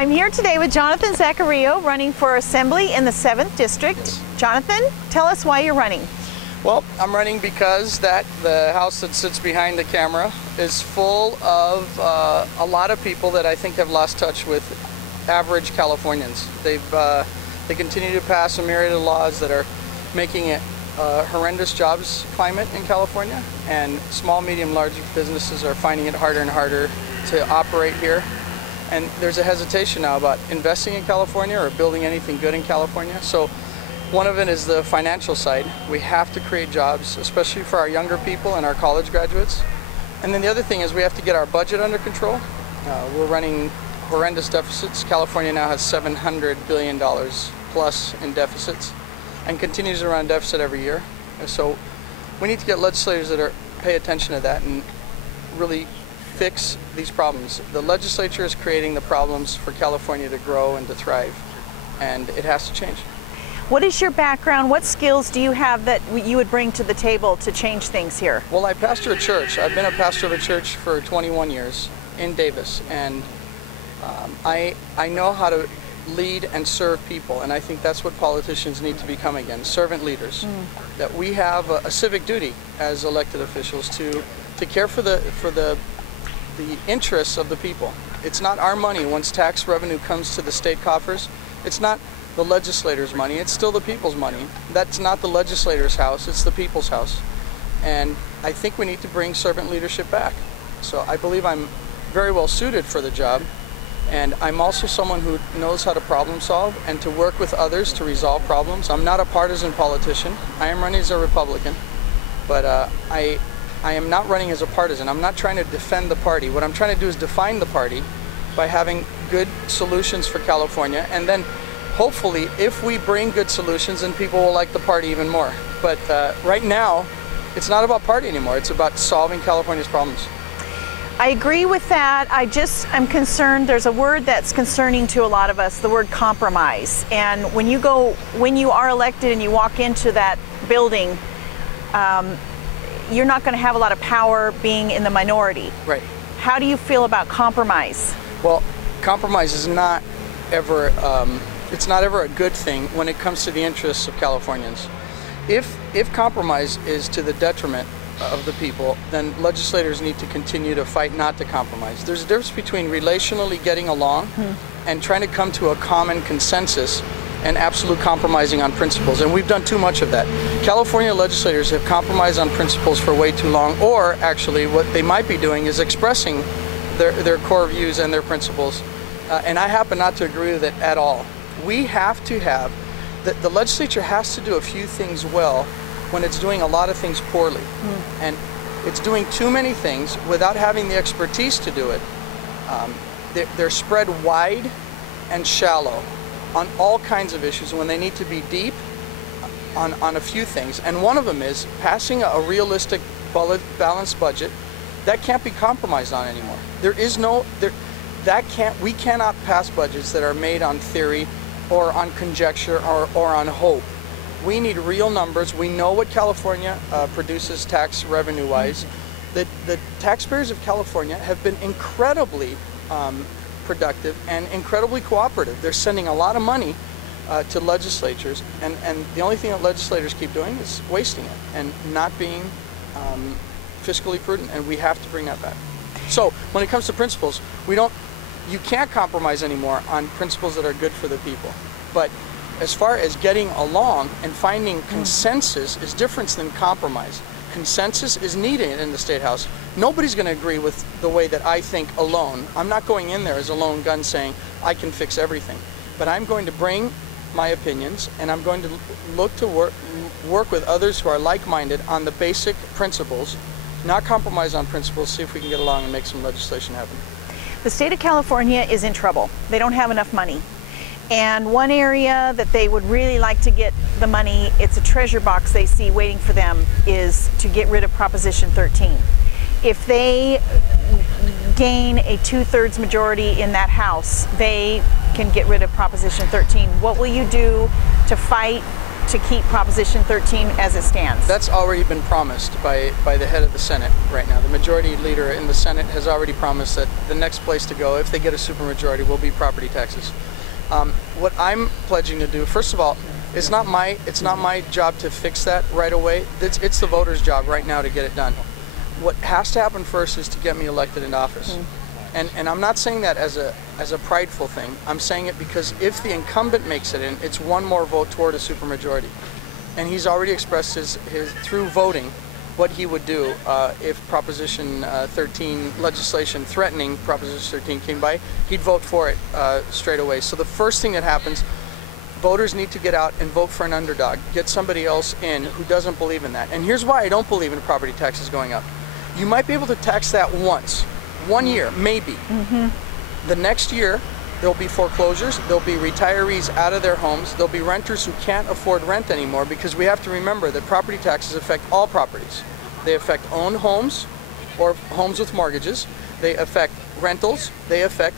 I'm here today with Jonathan Zachariou, running for Assembly in the 7th District. Yes. Jonathan, tell us why you're running. Well, I'm running because the house that sits behind the camera is full of a lot of people that I think have lost touch with average Californians. They continue to pass a myriad of laws that are making it a horrendous jobs climate in California, and small, medium, large businesses are finding it harder and harder to operate here. And there's a hesitation now about investing in California or building anything good in California. So one of it is the financial side. We have to create jobs, especially for our younger people and our college graduates. And then the other thing is we have to get our budget under control. We're running horrendous deficits. California now has $700 billion plus in deficits and continues to run a deficit every year. And so we need to get legislators that pay attention to that and really fix these problems. The legislature is creating the problems for California to grow and to thrive, and it has to change. What is your background? What skills do you have that you would bring to the table to change things here? Well, I pastor a church. I've been a pastor of a church for 21 years in Davis, and I know how to lead and serve people, and I think that's what politicians need to become again, servant leaders. That we have a civic duty as elected officials to care for the interests of the people. It's not our money. Once tax revenue comes to the state coffers, it's not the legislators' money, it's still the people's money. That's not the legislator's house, it's the people's house. And I think we need to bring servant leadership back. So I believe I'm very well suited for the job, and I'm also someone who knows how to problem solve and to work with others to resolve problems. I'm not a partisan politician. I am running as a Republican, but I am not running as a partisan. I'm not trying to defend the party. What I'm trying to do is define the party by having good solutions for California, and then hopefully if we bring good solutions, then people will like the party even more. But right now, it's not about party anymore. It's about solving California's problems. I agree with that. I'm concerned. There's a word that's concerning to a lot of us, the word compromise. And when you are elected and you walk into that building, you're not going to have a lot of power being in the minority. Right. How do you feel about compromise? Well, compromise is not ever, it's not ever a good thing when it comes to the interests of Californians. If compromise is to the detriment of the people, then legislators need to continue to fight not to compromise. There's a difference between relationally getting along and trying to come to a common consensus and absolute compromising on principles, and we've done too much of that. California legislators have compromised on principles for way too long, or actually what they might be doing is expressing their core views and their principles, and I happen not to agree with it at all. We have to have, the legislature has to do a few things well when it's doing a lot of things poorly, and it's doing too many things without having the expertise to do it. They're spread wide and shallow on all kinds of issues when they need to be deep on a few things. And one of them is passing a realistic balanced budget that can't be compromised on anymore. We cannot pass budgets that are made on theory or on conjecture or on hope. We need real numbers. We know what California produces tax revenue-wise. The taxpayers of California have been incredibly productive and incredibly cooperative. They're sending a lot of money to legislatures, and the only thing that legislators keep doing is wasting it and not being fiscally prudent, and we have to bring that back. So when it comes to principles, you can't compromise anymore on principles that are good for the people. But as far as getting along and finding consensus is different than compromise. Consensus is needed in the State House. Nobody's going to agree with the way that I think alone. I'm not going in there as a lone gun saying I can fix everything. But I'm going to bring my opinions, and I'm going to look to work with others who are like-minded on the basic principles, not compromise on principles, see if we can get along and make some legislation happen. The state of California is in trouble. They don't have enough money. And one area that they would really like to get the money, it's a treasure box they see waiting for them, is to get rid of Proposition 13. If they gain a 2/3 majority in that House, they can get rid of Proposition 13. What will you do to fight to keep Proposition 13 as it stands? That's already been promised by the head of the Senate right now. The majority leader in the Senate has already promised that the next place to go, if they get a supermajority, will be property taxes. What I'm pledging to do, first of all, it's not my job to fix that right away. It's the voters' job right now to get it done. What has to happen first is to get me elected into office. And I'm not saying that as a prideful thing. I'm saying it because if the incumbent makes it in, it's one more vote toward a supermajority. And he's already expressed his through voting what he would do if Proposition 13 legislation threatening Proposition 13 came by. He'd vote for it straight away. So the first thing that happens, voters need to get out and vote for an underdog. Get somebody else in who doesn't believe in that. And here's why I don't believe in property taxes going up. You might be able to tax that once. 1 year, maybe. The next year, there'll be foreclosures, there'll be retirees out of their homes, there'll be renters who can't afford rent anymore, because we have to remember that property taxes affect all properties. They affect owned homes or homes with mortgages, they affect rentals, they affect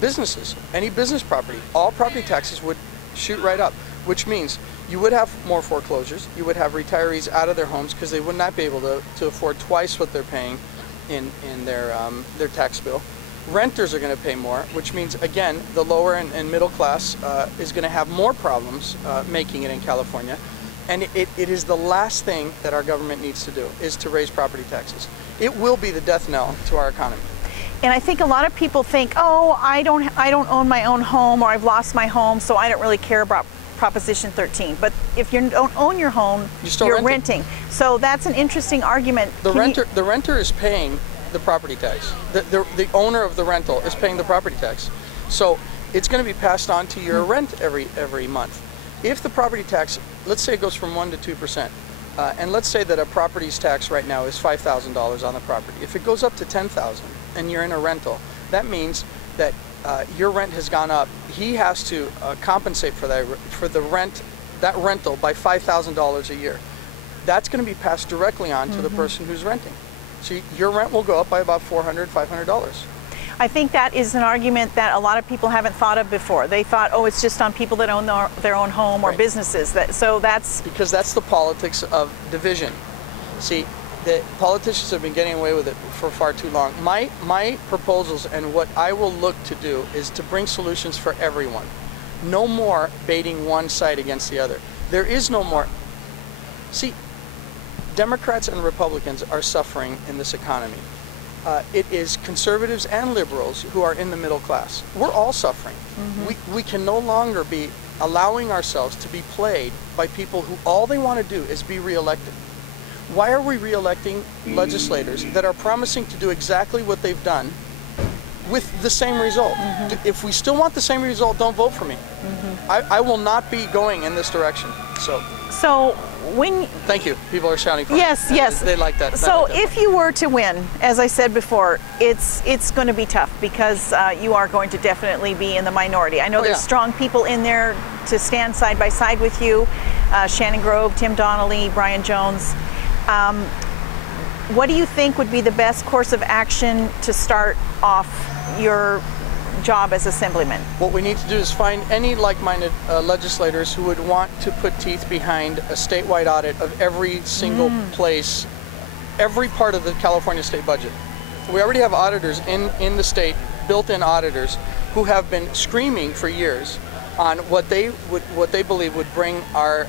businesses, any business property. All property taxes would shoot right up, which means you would have more foreclosures, you would have retirees out of their homes because they would not be able to afford twice what they're paying in their tax bill. Renters are going to pay more, which means, again, the lower and middle class is going to have more problems making it in California. And it is the last thing that our government needs to do, is to raise property taxes. It will be the death knell to our economy. And I think a lot of people think, oh, I don't own my own home, or I've lost my home, so I don't really care about Proposition 13. But if you don't own your home, you're renting. So that's an interesting argument. The renter is paying the property tax. The owner of the rental is paying the property tax. So it's going to be passed on to your rent every month. If the property tax, let's say it goes from 1% to 2%, and let's say that a property's tax right now is $5,000 on the property. If it goes up to $10,000 and you're in a rental, that means that your rent has gone up. He has to compensate for that rental by $5,000 a year. That's going to be passed directly on to the person who's renting. So your rent will go up by about $400, $500. I think that is an argument that a lot of people haven't thought of before. They thought, oh, it's just on people that own their own home or businesses. Because that's the politics of division. See, the politicians have been getting away with it for far too long. My proposals and what I will look to do is to bring solutions for everyone. No more baiting one side against the other. There is no more. See, Democrats and Republicans are suffering in this economy. It is conservatives and liberals who are in the middle class. We're all suffering. We can no longer be allowing ourselves to be played by people who all they want to do is be reelected. Why are we reelecting legislators that are promising to do exactly what they've done with the same result? If we still want the same result, don't vote for me. I will not be going in this direction. So when... Thank you. People are shouting for me. Yes. They like that. So if you were to win, as I said before, it's going to be tough, because you are going to definitely be in the minority. I know there's strong people in there to stand side by side with you. Shannon Grove, Tim Donnelly, Brian Jones. What do you think would be the best course of action to start off your job as Assemblyman? What we need to do is find any like-minded legislators who would want to put teeth behind a statewide audit of every single place, every part of the California state budget. We already have auditors in the state, built-in auditors, who have been screaming for years on what they believe would bring our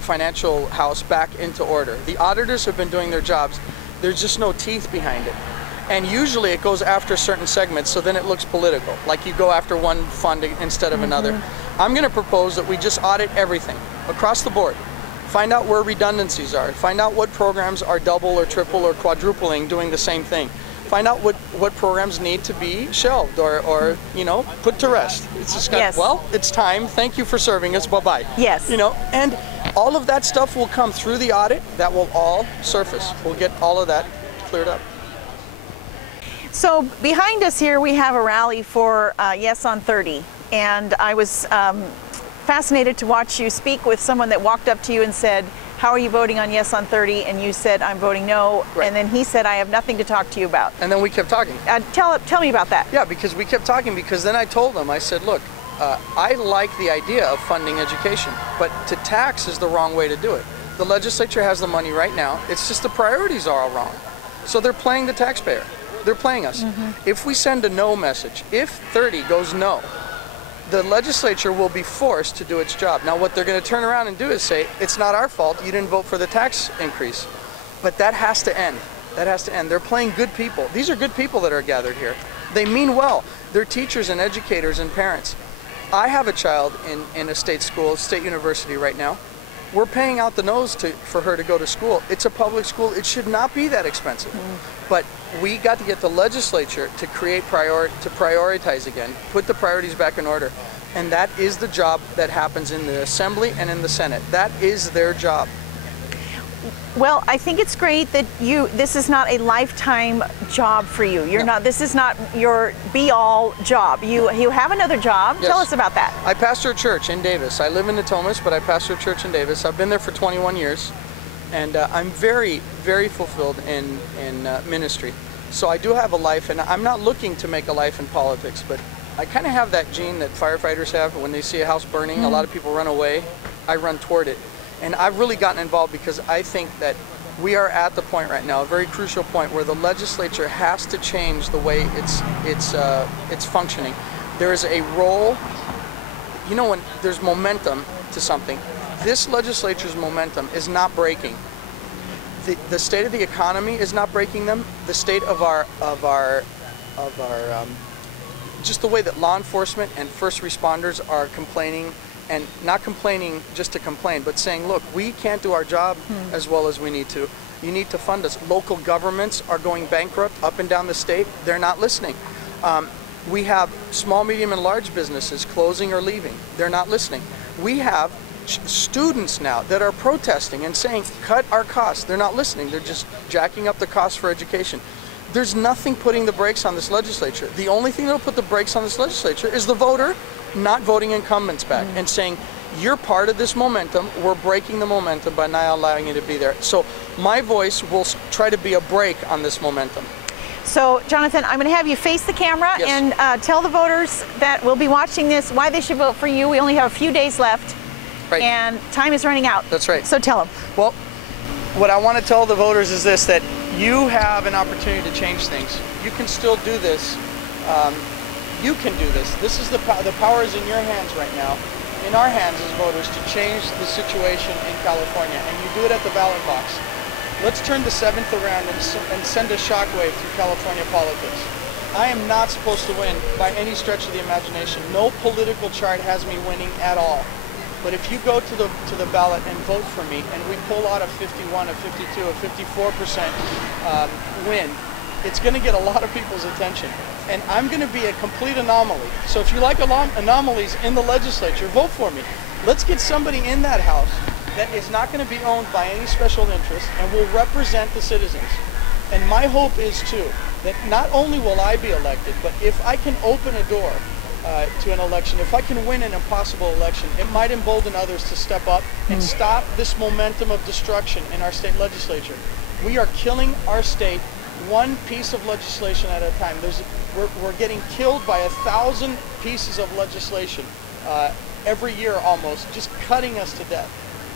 financial house back into order. The auditors have been doing their jobs. There's just no teeth behind it. And usually it goes after certain segments, so then it looks political, like you go after one fund instead of another. I'm going to propose that we just audit everything across the board. Find out where redundancies are. Find out what programs are double or triple or quadrupling doing the same thing. Find out what programs need to be shelved or put to rest. It's just well, it's time. Thank you for serving us. Bye-bye. Yes. And all of that stuff will come through the audit. That will all surface. We'll get all of that cleared up. So behind us here we have a rally for Yes on 30, and I was fascinated to watch you speak with someone that walked up to you and said, how are you voting on Yes on 30? And you said, I'm voting no. Right. And then he said, I have nothing to talk to you about. And then we kept talking. Tell me about that. Yeah, because we kept talking, because then I told him, I said, look, I like the idea of funding education, but to tax is the wrong way to do it. The legislature has the money right now. It's just the priorities are all wrong. So they're playing the taxpayer. They're playing us. If we send a no message, if 30 goes no, the legislature will be forced to do its job. Now what they're going to turn around and do is say, it's not our fault, you didn't vote for the tax increase. But that has to end. That has to end. They're playing good people. These are good people that are gathered here. They mean well. They're teachers and educators and parents. I have a child in a state school, state university right now. We're paying out the nose for her to go to school. It's a public school. It should not be that expensive. But we got to get the legislature to prioritize again, put the priorities back in order. And that is the job that happens in the Assembly and in the Senate. That is their job. Well, I think it's great that this is not a lifetime job for you. This is not your be-all job. You have another job. Yes. Tell us about that. I pastor a church in Davis. I live in Natomas, but I pastor a church in Davis. I've been there for 21 years, and I'm very, very fulfilled in ministry. So I do have a life, and I'm not looking to make a life in politics, but I kind of have that gene that firefighters have. When they see a house burning, a lot of people run away. I run toward it. And I've really gotten involved because I think that we are at the point right now, a very crucial point, where the legislature has to change the way it's functioning. There is a role, when there's momentum to something, this legislature's momentum is not breaking. The state of the economy is not breaking them. The state of our just the way that law enforcement and first responders are complaining. And not complaining just to complain, but saying, look, we can't do our job as well as we need to. You need to fund us. Local governments are going bankrupt up and down the state. They're not listening. We have small, medium, and large businesses closing or leaving. They're not listening. We have students now that are protesting and saying, cut our costs. They're not listening. They're just jacking up the costs for education. There's nothing putting the brakes on this legislature. The only thing that will put the brakes on this legislature is the voter not voting incumbents back and saying, you're part of this momentum, we're breaking the momentum by not allowing you to be there. So my voice will try to be a brake on this momentum. So Jonathan, I'm going to have you face the camera and tell the voters that will be watching this why they should vote for you. We only have a few days left and time is running out. That's right. So tell them. Well, what I want to tell the voters is this, that you have an opportunity to change things. You can still do this. You can do this. This is the power is in your hands right now, in our hands as voters, to change the situation in California, and you do it at the ballot box. Let's turn the 7th around and send a shockwave through California politics. I am not supposed to win by any stretch of the imagination. No political chart has me winning at all. But if you go to the ballot and vote for me, and we pull out a 51, a 52, a 54% win, it's going to get a lot of people's attention. And I'm going to be a complete anomaly. So if you like anomalies in the legislature, vote for me. Let's get somebody in that house that is not going to be owned by any special interest and will represent the citizens. And my hope is, too, that not only will I be elected, but if I can open a door to an election, if I can win an impossible election, it might embolden others to step up and stop this momentum of destruction in our state legislature. We are killing our state one piece of legislation at a time. We're getting killed by 1,000 pieces of legislation every year almost, just cutting us to death.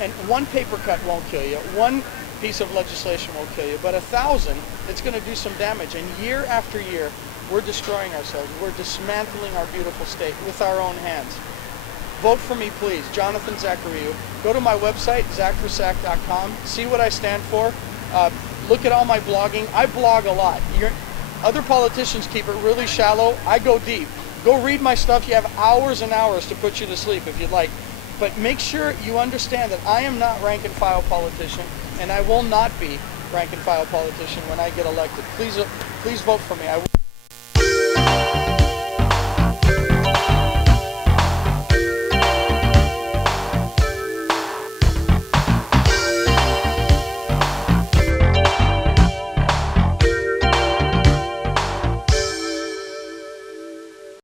And one paper cut won't kill you, one piece of legislation won't kill you, but 1,000, it's going to do some damage. And year after year, we're destroying ourselves. We're dismantling our beautiful state with our own hands. Vote for me, please. Jonathan Zachariou. Go to my website, zachforsac.com. See what I stand for. Look at all my blogging. I blog a lot. Other politicians keep it really shallow. I go deep. Go read my stuff. You have hours and hours to put you to sleep if you'd like. But make sure you understand that I am not rank and file politician, and I will not be rank and file politician when I get elected. Please vote for me.